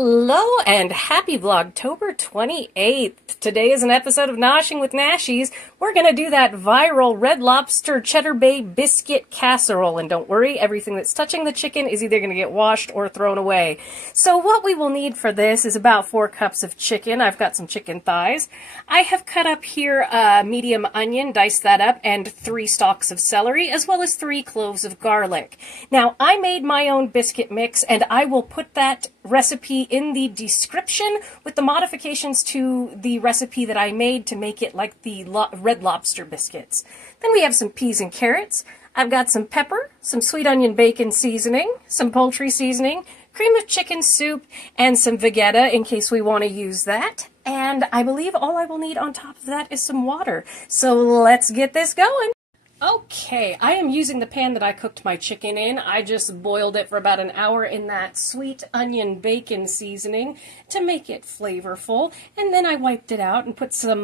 Hello and happy Vlogtober 28th. Today is an episode of Noshing with Nashies. We're going to do that viral Red Lobster Cheddar Bay Biscuit Casserole. And don't worry, everything that's touching the chicken is either going to get washed or thrown away. So what we will need for this is about 4 cups of chicken. I've got some chicken thighs. I have cut up here a medium onion, diced that up, and 3 stalks of celery, as well as 3 cloves of garlic. Now, I made my own biscuit mix, and I will put that recipe in the description with the modifications to the recipe that I made to make it like the Red Lobster biscuits. Then we have some peas and carrots. I've got some pepper, some sweet onion bacon seasoning, some poultry seasoning, cream of chicken soup, and some Vegeta in case we want to use that. And I believe all I will need on top of that is some water. So let's get this going. Okay, I am using the pan that I cooked my chicken in. I just boiled it for about an hour in that sweet onion bacon seasoning to make it flavorful. And then I wiped it out and put some,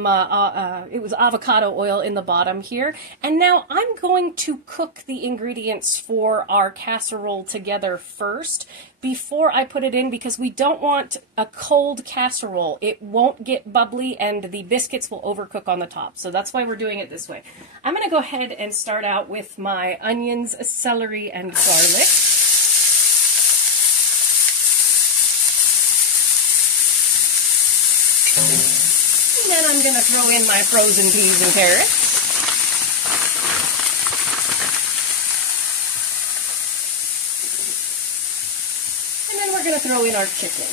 it was avocado oil in the bottom here. And now I'm going to cook the ingredients for our casserole together first before I put it in, because we don't want a cold casserole. It won't get bubbly and the biscuits will overcook on the top. So that's why we're doing it this way. I'm going to go ahead and start out with my onions, celery, and garlic. And then I'm going to throw in my frozen peas and carrots. And then we're going to throw in our chicken.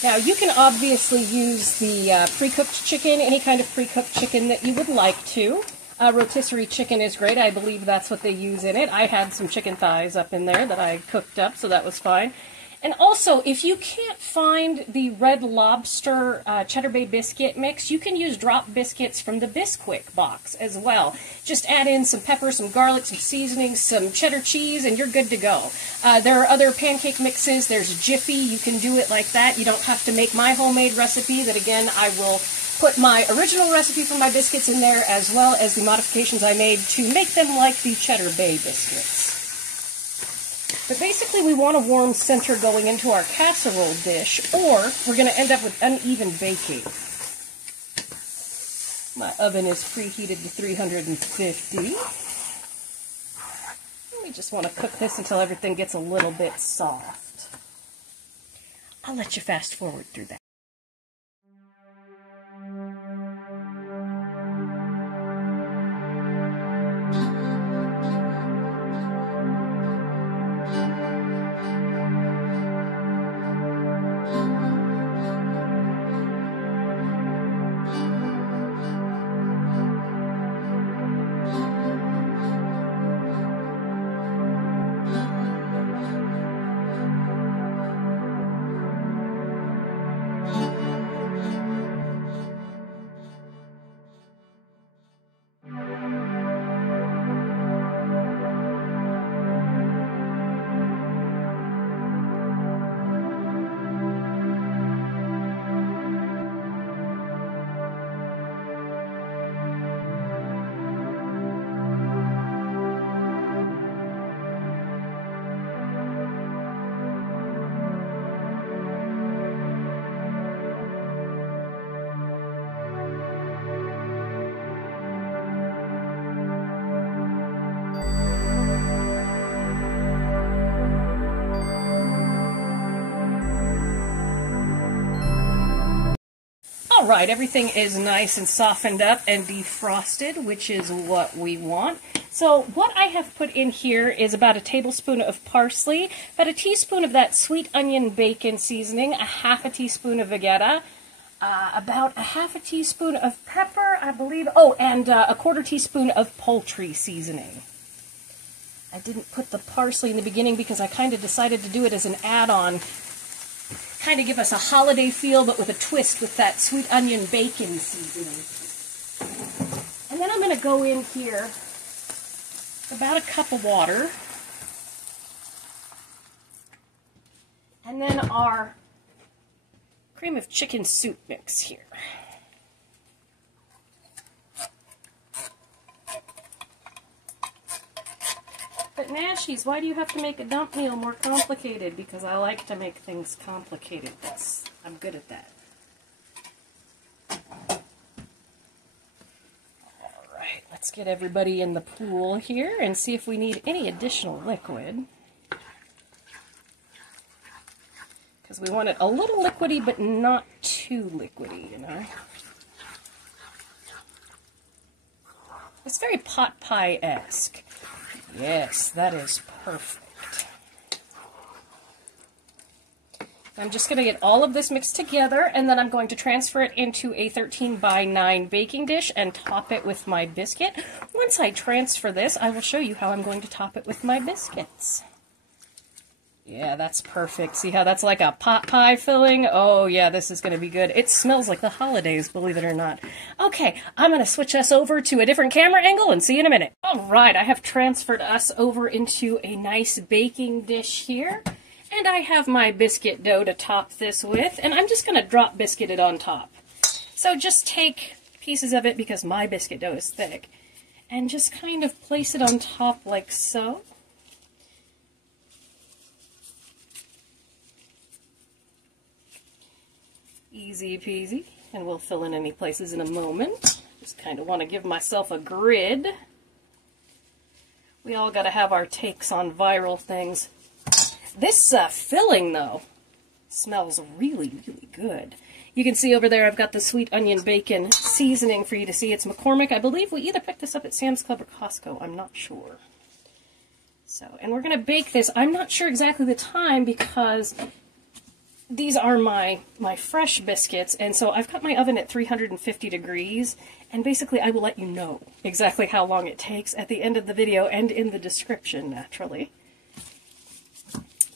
Now, you can obviously use the pre-cooked chicken, any kind of pre-cooked chicken that you would like to. Rotisserie chicken is great. I believe that's what they use in it. I had some chicken thighs up in there that I cooked up, so that was fine. And also, if you can't find the Red Lobster Cheddar Bay Biscuit mix, you can use drop biscuits from the Bisquick box as well. Just add in some pepper, some garlic, some seasoning, some cheddar cheese, and you're good to go. There are other pancake mixes. There's Jiffy. You can do it like that. You don't have to make my homemade recipe that, again, I will put my original recipe for my biscuits in there, as well as the modifications I made to make them like the Cheddar Bay biscuits. But basically, we want a warm center going into our casserole dish, or we're going to end up with uneven baking. My oven is preheated to 350. We just want to cook this until everything gets a little bit soft. I'll let you fast forward through that. Alright, everything is nice and softened up and defrosted, which is what we want. So what I have put in here is about a tablespoon of parsley, about a teaspoon of that sweet onion bacon seasoning, a half a teaspoon of Vegeta, about a half a teaspoon of pepper, I believe, oh, and a quarter teaspoon of poultry seasoning. I didn't put the parsley in the beginning because I kind of decided to do it as an add-on. Kind of give us a holiday feel, but with a twist with that sweet onion bacon seasoning. And then I'm going to go in here about a cup of water. And then our cream of chicken soup mix here. But Nashies, why do you have to make a dump meal more complicated? Because I like to make things complicated. I'm good at that. Alright, let's get everybody in the pool here and see if we need any additional liquid. Because we want it a little liquidy, but not too liquidy, you know. It's very pot pie-esque. Yes, that is perfect. I'm just going to get all of this mixed together, and then I'm going to transfer it into a 13x9 baking dish and top it with my biscuit. Once I transfer this, I will show you how I'm going to top it with my biscuits. Yeah, that's perfect. See how that's like a pot pie filling? Oh yeah, this is going to be good. It smells like the holidays, believe it or not. Okay, I'm going to switch us over to a different camera angle and see you in a minute. Alright, I have transferred us over into a nice baking dish here. And I have my biscuit dough to top this with, and I'm just going to drop biscuit it on top. So just take pieces of it, because my biscuit dough is thick, and just kind of place it on top like so. Easy peasy, and we'll fill in any places in a moment. Just kind of want to give myself a grid. We all got to have our takes on viral things. This filling, though, smells really, really good. You can see over there I've got the sweet onion bacon seasoning for you to see. It's McCormick. I believe we either picked this up at Sam's Club or Costco. I'm not sure. So, and we're going to bake this. I'm not sure exactly the time because these are my fresh biscuits, and so I've got my oven at 350 degrees, and basically I will let you know exactly how long it takes at the end of the video and in the description, naturally.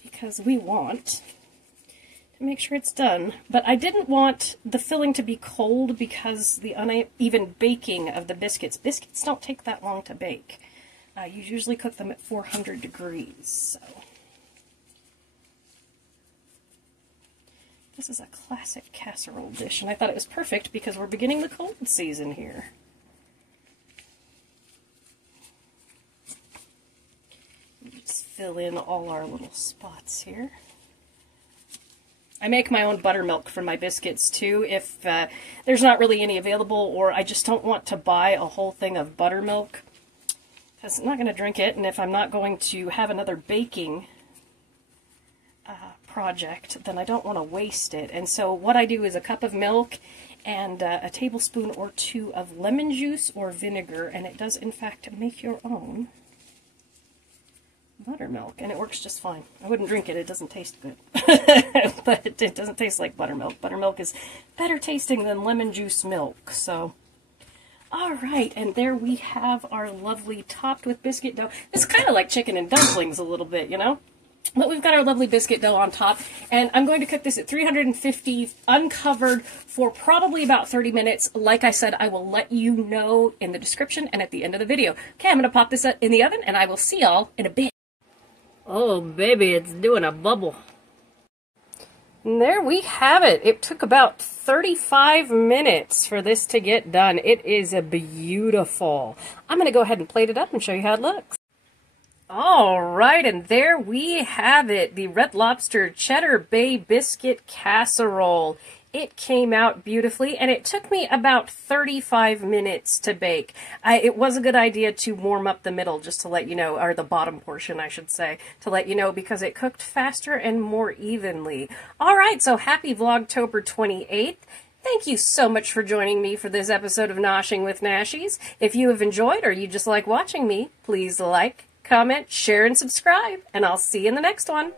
Because we want to make sure it's done. But I didn't want the filling to be cold because the uneven baking of the biscuits. Biscuits don't take that long to bake. You usually cook them at 400 degrees, so... This is a classic casserole dish, and I thought it was perfect because we're beginning the cold season here. Just fill in all our little spots here. I make my own buttermilk for my biscuits too if there's not really any available, or I just don't want to buy a whole thing of buttermilk because I'm not going to drink it, and if I'm not going to have another baking project, then I don't want to waste it. And so what I do is a cup of milk and a tablespoon or two of lemon juice or vinegar, and it does in fact make your own buttermilk, and it works just fine. I wouldn't drink it, it doesn't taste good. But it doesn't taste like buttermilk. Buttermilk is better tasting than lemon juice milk, so... Alright, and there we have our lovely topped with biscuit dough. It's kind of like chicken and dumplings a little bit, you know? But we've got our lovely biscuit dough on top, and I'm going to cook this at 350 uncovered for probably about 30 minutes. Like I said, I will let you know in the description and at the end of the video. Okay, I'm going to pop this in the oven, and I will see y'all in a bit. Oh, baby, it's doing a bubble. And there we have it. It took about 35 minutes for this to get done. It is beautiful. I'm going to go ahead and plate it up and show you how it looks. Alright, and there we have it, the Red Lobster Cheddar Bay Biscuit Casserole. It came out beautifully, and it took me about 35 minutes to bake. It was a good idea to warm up the middle, just to let you know, or the bottom portion, I should say, to let you know, because it cooked faster and more evenly. Alright, so happy Vlogtober 28th. Thank you so much for joining me for this episode of Noshing with Nashies. If you have enjoyed, or you just like watching me, please like, comment, share, and subscribe, and I'll see you in the next one.